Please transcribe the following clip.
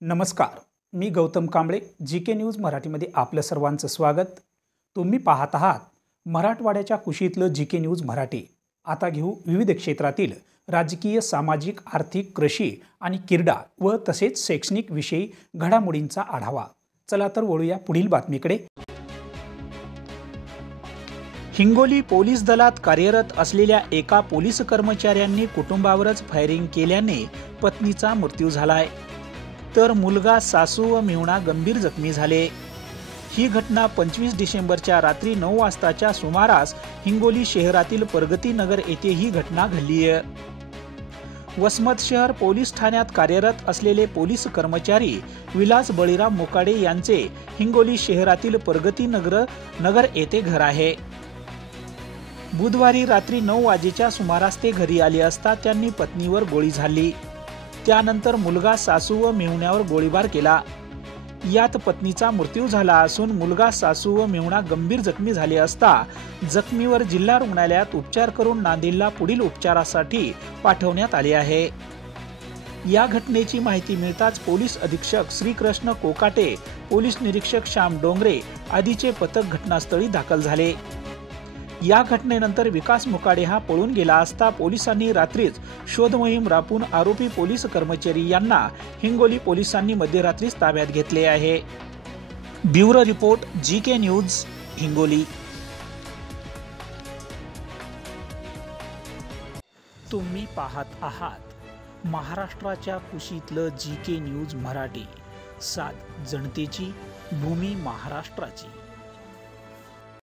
नमस्कार, मी Gautam Kamble. GK news मराठीमध्ये आपलं सर्वांचं स्वागत. तुम्ही पाहत आहात मराठवाड्याच्या कुशीतलं जीके न्यूज मराठी. आता घेऊ विविध क्षेत्रातील राजकीय, सामाजिक, आर्थिक, कृषी आणि क्रीडा व तसेच शैक्षणिक विषयी घडामोडींचा आढावा. चला तर वळूया पुढील बातमीकडे. हिंगोली पोलीस दलात कार्यरत असलेल्या एका पोलीस कर्मचाऱ्यांनी कुटुंबावरच फायरिंग केल्याने पत्नीचा मृत्यू झालाय, तर मुलगा, सासू व मेहुणा गंभीर जखमी झाले. ही घटना 25 डिसेंबरच्या रात्री 9 वाजताच्या सुमारास हिंगोली शहरातील प्रगती नगर येथे ही घटना घडली आहे. वसमत शहर पोलीस ठाण्यात कार्यरत असलेले पोलीस कर्मचारी विलास बळीराम मोकाडे यांचे हिंगोली शहरातील प्रगती नगर येथे घर आहे. बुधवारी रात्री 9 वाजेच्या सुमारास ते घरी आले असता त्यांनी पत्नीवर गोळी झाडली. त्यानंतर मुलगा, सासू व मेहुण्यावर गोळीबार केला. यात पत्नीचा मृत्यू झाला असून मुलगा, सासू व मेहुणा गंभीर जखमी झाले असता जखमीवर जिल्हा रुग्णालयात उपचार करून नांदेडला पुढील उपचारासाठी पाठवण्यात आले आहे. या घटनेची माहिती मिळताच पोलीस अधीक्षक श्रीकृष्ण कोकाटे, पोलीस निरीक्षक श्याम डोंगरे आदीचे पथक घटनास्थळी दाखल झाले. या घटनेनंतर विकास मोकाडे हा पळून गेला असता पोलिसांनी रात्रीच शोध मोहीम राबवून आरोपी पोलीस कर्मचारी यांना हिंगोली पोलिसांनी मध्यरात्रीच ताब्यात घेतले आहे. Bureau report, GK news, Hingoli. तुम्ही पाहत आहात महाराष्ट्राच्या कुशीतलं जीके न्यूज मराठी. सात जनतेची, भूमी महाराष्ट्राची.